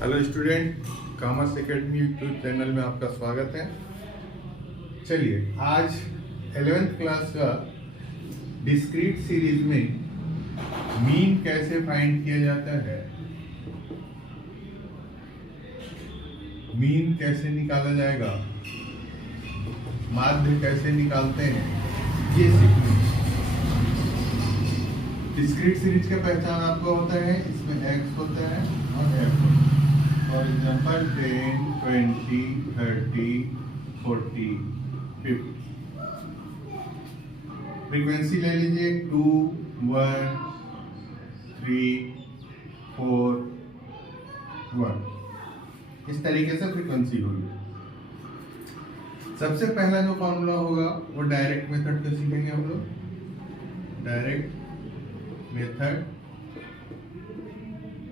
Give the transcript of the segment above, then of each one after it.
Hello student, commerce academy YouTube channel में आपका स्वागत है। चलिए आज 11th क्लास का डिस्क्रीट सीरीज में मीन कैसे फाइंड किया जाता है, मीन कैसे निकाला जाएगा, माध्य कैसे निकालते हैं, ये सीखेंगे। डिस्क्रीट सीरीज का पहचान आपको होता है, इसमें x होता है और f होता है। For example 10, 20, 30, 40, 50। फ्रीक्वेंसी ले लीजिए 2, 1, 3, 4, 1। इस तरीके से फ्रीक्वेंसी होगी। सबसे पहला जो फॉर्मूला होगा वो डायरेक्ट मेथड से सीखेंगे हम लोग। डायरेक्ट मेथड,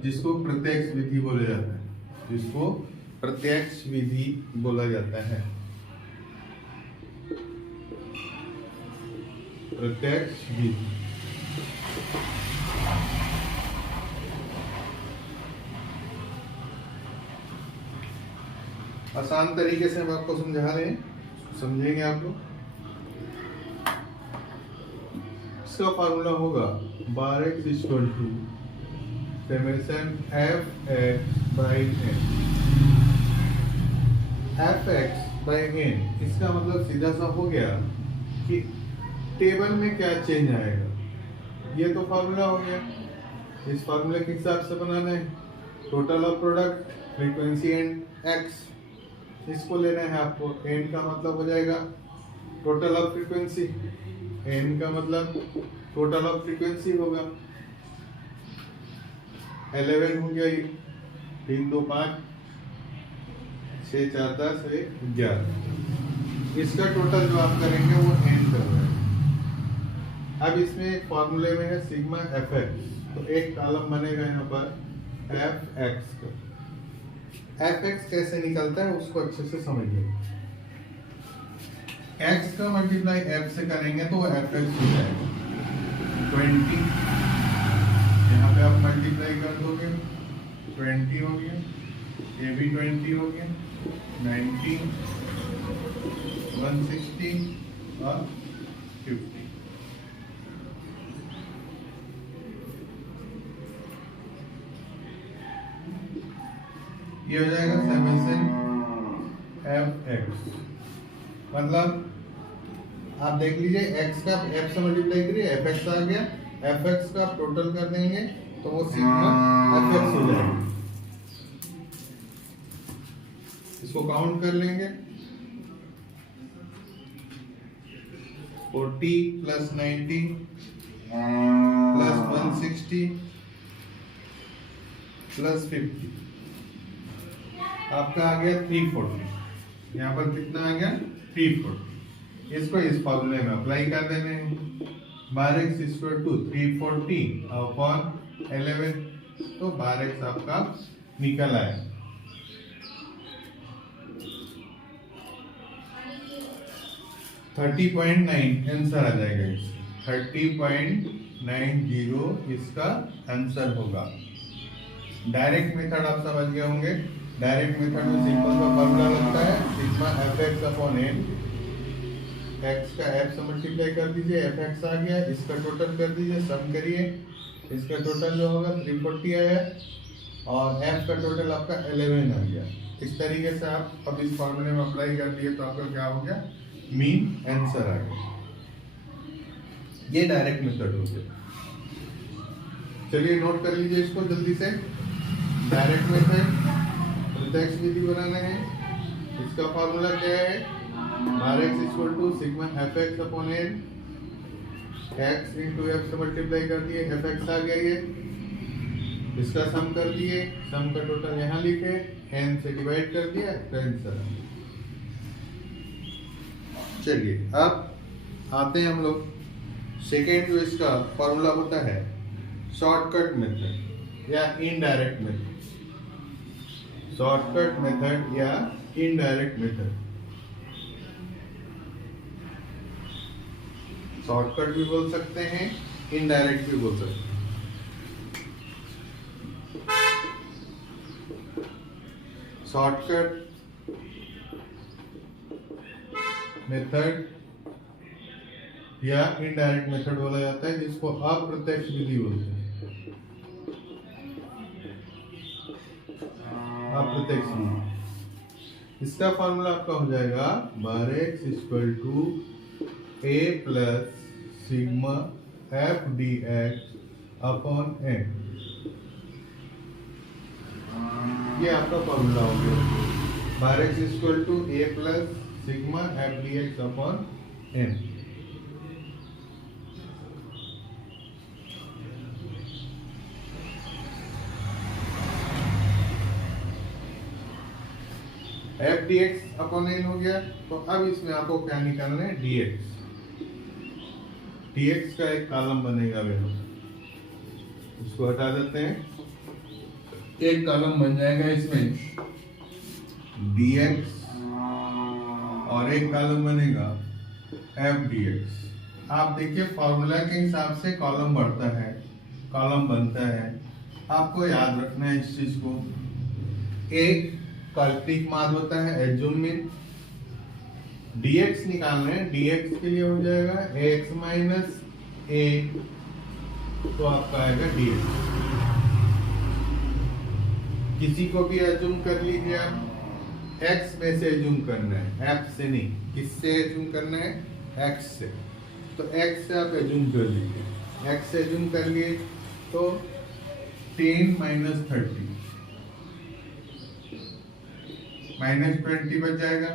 जिसको प्रत्यक्ष विधि बोला जाता है, जिसको प्रत्यक्ष विधि बोला जाता है। प्रत्यक्ष विधि आसान तरीके से हम आपको समझा रहे हैं, समझेंगे आप लोग। इसका फॉर्मूला होगा bar x equal to summation f x by n. F x by n, इसका मतलब सीधा सा हो गया कि टेबल में क्या चेंज आएगा। ये तो फॉर्मूला हो गया, इस फॉर्मूले के हिसाब से बनाना है। Total of product, frequency and x, इसको लेना है आपको। एन का मतलब हो जाएगा टोटल ऑफ फ्रीक्वेंसी, एन का मतलब टोटल ऑफ फ्रीक्वेंसी होगा। 11 हो गया, ये 3, 2, 5, 6, 4, 10, 11। इसका टोटल जो आप करेंगे वो एन कर रहे हैं। अब इसमें एक फॉर्मूले में है सिग्मा एफ एक्स, तो एक कॉलम बनेगा यहाँ पर एफ एक्स का। एफ एक्स कैसे निकलता है उसको अच्छे से समझिए। एक्स का मल्टीप्लाई एफ से करेंगे तो वो एफ एक्स हो जाएगा 20। यहाँ पे आप मल्टीप्लाई कर दोगे 20 हो गया, ये भी 20 हो गया, 90, 160 और 50। ये हो जाएगा समेशन एफ एक्स। मतलब आप देख लीजिए, x का f से मल्टीप्लाई करिए, एफ एक्स आ गया। एफ एक्स का आप टोटल कर देंगे तो वो सिग्मा एफ एक्स हो जाएगा। इसको काउंट कर लेंगे, 40 प्लस 90 प्लस 160 प्लस 50, आपका आ गया 340। यहाँ पर कितना आ गया 340। इसको इस फॉर्मूले में अप्लाई कर देने हैं। Bar x equal to 340 upon 11, तो बार एक्स आपका निकल आया। $30.9 आंसर आ जाएगा। इसका 30.90 इसका आंसर होगा। डायरेक्ट मेथड आप समझ गए होंगे। डायरेक्ट मेथड में सिंपल का फॉर्मूला लगता है sigma f x upon n. X का एफ से मल्टीप्लाई कर दीजिए, एफ एक्स आ गया, इसका टोटल कर दीजिए, सम करिए। इसका टोटल जो होगा 340 आया और एफ का टोटल आपका 11 आ गया। इस तरीके से आप अब इस फॉर्मूले में अप्लाई कर दिए तो आपका क्या हो गया, मीन आंसर आ गया। ये डायरेक्ट मेथड हो गया। चलिए नोट कर लीजिए इसको जल्दी से। डायरेक्ट मेथड प्रत्यक्ष विधि बनाना है। इसका फॉर्मूला क्या है, bar x equal to sigma f x upon n. X into f से मल्टीप्लाई कर दिए, एफ एक्स आ गया। ये इसका सम कर दिए, सम का टोटल यहाँ लिखे, एन से डिवाइड कर दिया तो आंसर। चलिए अब आते हैं हम लोग सेकेंड जो इसका फॉर्मूला होता है शॉर्टकट मेथड या इनडायरेक्ट मेथड। शॉर्टकट मेथड या इनडायरेक्ट मेथड। शॉर्टकट भी बोल सकते हैं, इनडायरेक्ट भी बोल सकते हैं। शॉर्टकट मेथड या इनडायरेक्ट मेथड बोला जाता है, जिसको अप्रत्यक्ष विधि बोलते हैं। अप्रत्यक्ष विधि, इसका फॉर्मूला आपका हो जाएगा bar x equal to a plus sigma f d x upon n. ये आपका फॉर्मूला हो गया, bar x equal to a plus sigma f d x upon n. F d x upon n हो गया। तो अब इसमें आपको क्या निकालना है, डी एक्स। डी एक्स का एक कॉलम बनेगा वैल्यू, इसको हटा देते हैं, एक कॉलम बन जाएगा इसमें डी एक्स और एक कॉलम बनेगा एफ डी एक्स। आप देखिए फॉर्मूला के हिसाब से कॉलम बढ़ता है, कॉलम बनता है, आपको याद रखना है इस चीज को। एक काल्पनिक मान होता है एज्यूम मीन, dx निकालना है, dx के लिए हो जाएगा x माइनस a, तो आपका आएगा dx। किसी को भी एज्यूम कर लीजिए आप, x में से एज्यूम करना है, f से नहीं, किससे एज्यूम करना है, x से। तो x से आप एज्यूम कर लीजिए, x से एज्यूम कर लिए तो 10 माइनस 30 माइनस 20 बच जाएगा,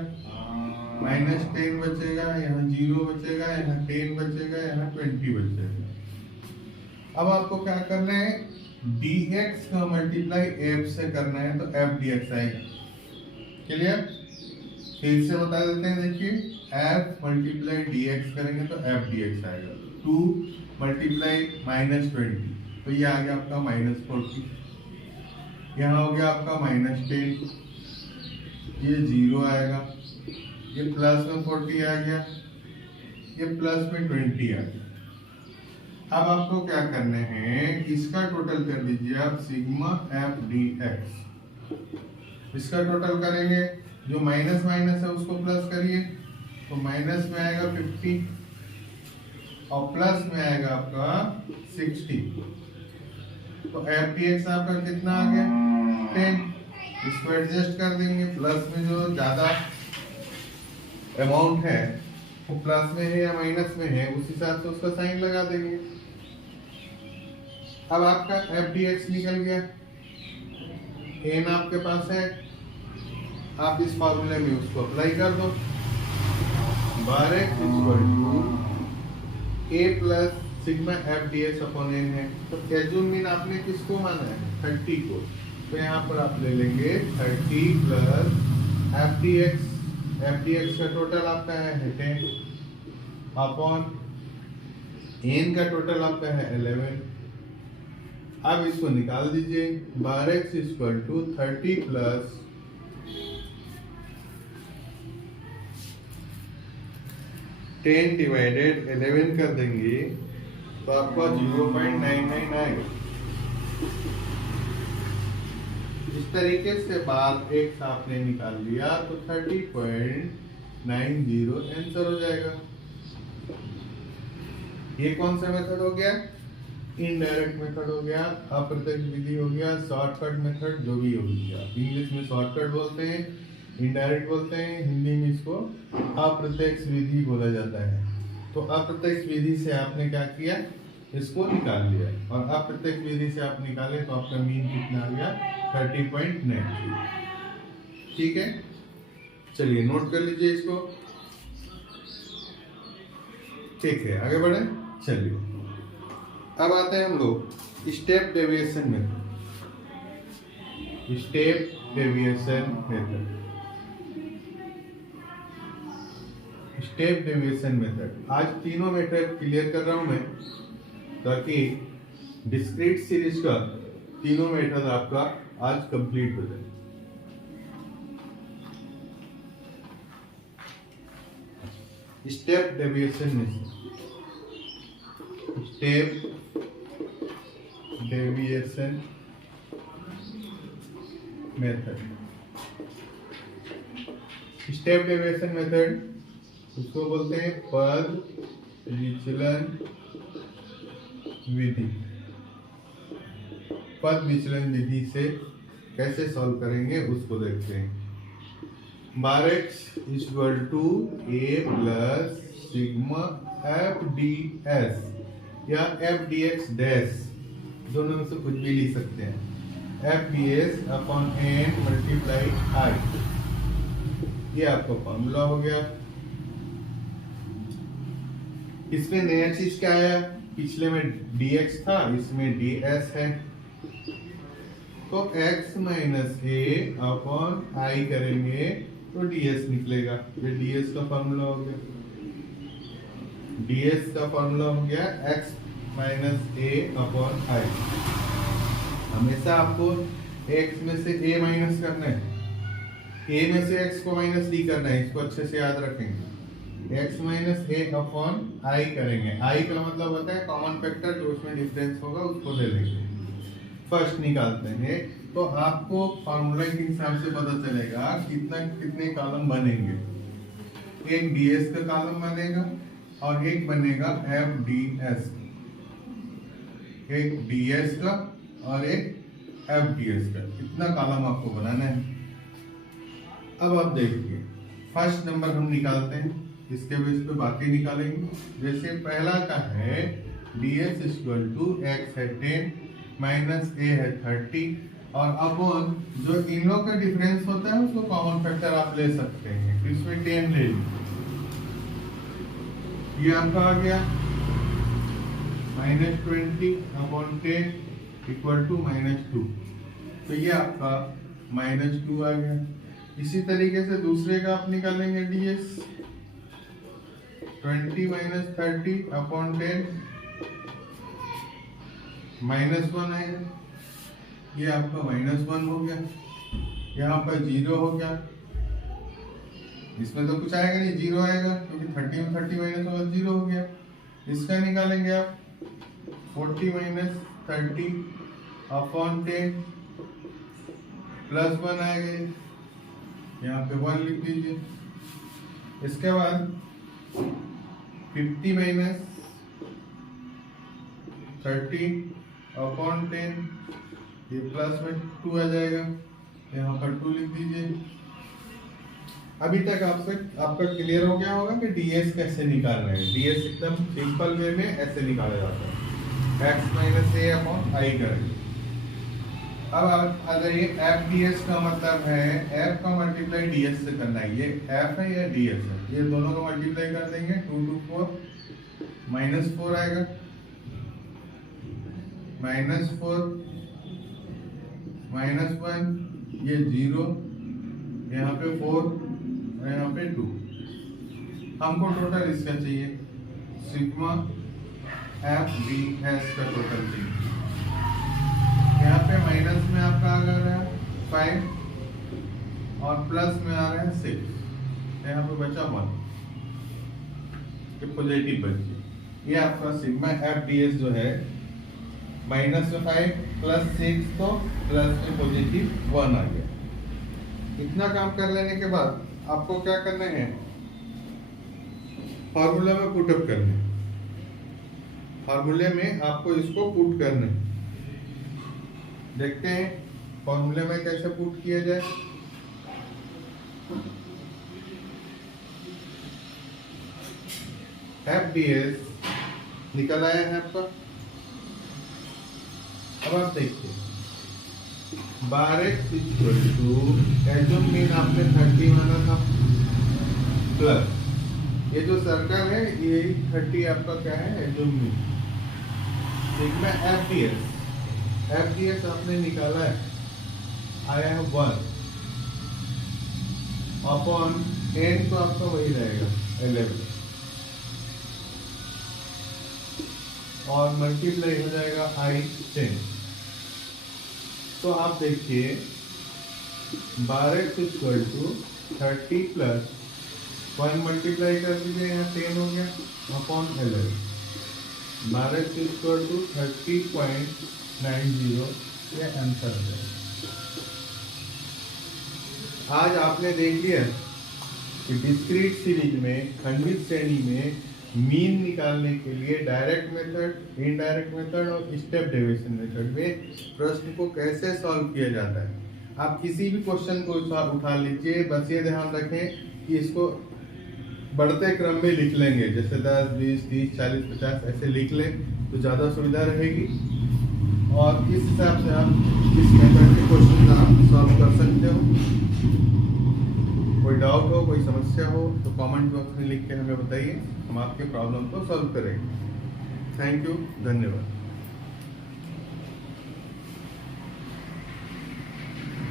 माइनस 10 बचेगा, यहाँ 0 बचेगा, यहाँ 10 बचेगा, यहाँ 20 बचेगा। अब आपको क्या करना है, dx का मल्टीप्लाई f से करना है, तो f dx आएगा। क्लियर? फिर से बता देते हैं, देखिए f मल्टीप्लाई dx करेंगे तो f dx आएगा। 2 मल्टीप्लाई माइनस 20, तो ये आ गया आपका माइनस 40, यहाँ हो गया आपका माइनस 10, ये 0 आएगा, ये प्लस में 40 आ गया, ये प्लस में 20 आ गया। अब आपको क्या करना है, इसका टोटल कर दीजिए आप सिग्मा एफ डी एक्स। इसका टोटल करेंगे, जो माइनस माइनस है उसको प्लस करिए, तो माइनस में आएगा 50 और प्लस में आएगा आपका 60। तो एफ डी एक्स आपका कितना आ गया, 10। इसको एडजस्ट कर देंगे, प्लस में जो ज्यादा अमाउंट है वो प्लस में है या माइनस में है, उस हिसाब से उसका साइन लगा देंगे। अब आपका एफ डी एक्स निकल गया, एन आपके पास है, आप इस फॉर्मूले में उसको अप्लाई कर दो, bar x equal to a plus sigma f d x upon n है। तो एज्यूम मीन आपने किसको माना है, 30 को, तो यहाँ पर आप ले लेंगे 30 plus F d x. F d x का टोटल आपका है 10 अपॉन एन का टोटल आपका है 11। अब इसको निकाल दीजिए, बार एक्स इक्वल टू 30 प्लस 10 डिवाइडेड 11 कर देंगे तो आपका 0.99 आएगा। इस तरीके से बार एक्स आपने निकाल लिया तो 30.90 आंसर हो जाएगा। ये कौन सा मेथड हो गया, इनडायरेक्ट मेथड हो गया, अप्रत्यक्ष विधि हो गया, शॉर्टकट मेथड, जो भी हो गया। इंग्लिश में शॉर्टकट बोलते हैं, इनडायरेक्ट बोलते हैं, हिंदी में इसको अप्रत्यक्ष विधि बोला जाता है। तो अप्रत्यक्ष विधि से आपने क्या किया, इसको निकाल लिया, और अप्रत्यक्ष विधि से आप निकाले तो आपका मीन कितना आ गया, 30.90। ठीक है, चलिए नोट कर लीजिए इसको। ठीक है, आगे बढ़े। चलिए अब आते हैं हम लोग step deviation method. Step deviation method, step deviation method. आज तीनों मेथड क्लियर कर रहा हूं मैं, ताकि डिस्क्रीट सीरीज का तीनों मेथड आपका आज कंप्लीट हो जाए। Step deviation method, step deviation method. Step deviation method, उसको बोलते हैं पद विचलन विधि। पद विचलन विधि से कैसे सॉल्व करेंगे उसको देखते हैं। Bar x equal to a plus sigma f d s या एफ डी एक्स डैश, दोनों में से कुछ भी लिख सकते हैं। F d s upon n multiply आई, ये आपका फॉर्मूला हो गया। इसमें नया चीज क्या आया, पिछले में dx था, इसमें ds है, तो x minus A upon I करेंगे तो ds निकलेगा। ये ds का फॉर्मूला हो गया। ds का फॉर्मूला हो गया x minus A upon I. हमेशा आपको x में से a माइनस करना है, a में से x को माइनस नहीं करना है, इसको अच्छे से याद रखेंगे। x minus A upon I करेंगे। आई का मतलब होता है कॉमन फैक्टर, जो उसमें डिफरेंस होगा उसको ले लेंगे। फर्स्ट निकालते हैं तो आपको फॉर्मूला के हिसाब से पता चलेगा कितने कॉलम बनेंगे। एक ds का कॉलम बनेगा और एक बनेगा एफ डी एस, एक ds का और एक एफ डी एस का। इतना कॉलम आपको बनाना है। अब आप देखिए, फर्स्ट नंबर हम निकालते हैं, इसके बेस पे बाकी निकालेंगे। जैसे पहला का है ds इक्वल टू x है 10 माइनस a है 30 और अपॉन जो इन लोग का डिफरेंस होता है उसको कॉमन फैक्टर आप ले सकते हैं, तो इसमें 10 ले लीजिए। ये आपका आ गया माइनस 20 अपॉन 10 इक्वल टू -2, तो ये आपका -2 आ गया। इसी तरीके से दूसरे का आप निकालेंगे ds 20 माइनस 30 अपॉन 10 -1 आएगा, ये आपका -1 हो गया। यहाँ पर 0 हो गया, इसमें तो कुछ आएगा नहीं, 0 आएगा क्योंकि 30 में 30 माइनस होगा, 0 हो गया। इसका निकालेंगे आप 40 माइनस 30 अपॉन 10 +1 आएगा, यहाँ पे 1 लिख दीजिए। इसके बाद 50 माइनस 30 अपॉन 10, ये प्लस में 2 आ जाएगा, यहाँ पर 2 लिख दीजिए। अभी तक आपका क्लियर हो गया होगा कि ds कैसे निकालना है। ds एकदम सिंपल वे में ऐसे निकाला जाता है, x minus A upon I करेंगे। अब अगर ये एफ डी एस का मतलब है f का मल्टीप्लाई ds से करना है, ये f है या ds है, ये दोनों को मल्टीप्लाई कर देंगे। 2 2 4 -4 आएगा, -4 -1, ये 0, यहाँ पे 4 और यहाँ पे 2। हमको टोटल इसका चाहिए, सिग्मा एफ डी एस का टोटल चाहिए। यहाँ पे माइनस में आपका आ रहा है 5 और प्लस में आ रहा है 6, यहाँ पे बचा 1, ये पॉजिटिव बच गया। ये आपका सिग्मा एफ डी एस जो है -5 + 6 तो प्लस में पॉजिटिव 1 आ गया। इतना काम कर लेने के बाद आपको क्या करना है, फार्मूला में पुटअप करना है। फार्मूले में आपको इसको पुट करना है। देखते हैं फॉर्मूले में कैसे पुट किया जाए। एफ डी एस निकल आया है आपका। अब आप देखिए, bar x equal to assume mean आपने 30 माना था, प्लस ये जो सर्कल है ये 30 आपका क्या है, assume mean. Sigma f d S, F d S आपने निकाला है, आया है 1 अपॉन n तो आपका वही रहेगा 11 और मल्टीप्लाई हो जाएगा i 10। तो आप देखिए 12x equal to 30 plus 1 multiply कर दीजिए, यहाँ 10 हो गया अपॉन 11। 12x इक्वल टू 30.90, ये आंसर है। आज आपने देख लिया कि डिस्क्रीट सीरीज में खंडित श्रेणी में मीन निकालने के लिए डायरेक्ट मेथड, इनडायरेक्ट मेथड और स्टेप डेविएशन मेथड में प्रश्न को कैसे सॉल्व किया जाता है। आप किसी भी क्वेश्चन को उठा लीजिए, बस ये ध्यान रखें कि इसको बढ़ते क्रम में लिख लेंगे, जैसे 10, 20, 30, 40, 50 ऐसे लिख लें तो ज़्यादा सुविधा रहेगी और इस हिसाब से आप इस मेथड के क्वेश्चन आप सॉल्व कर सकते हो। कोई डाउट हो, कोई समस्या हो तो कमेंट बॉक्स में लिख के हमें बताइए, हम आपके प्रॉब्लम को सॉल्व करेंगे। थैंक यू, धन्यवाद।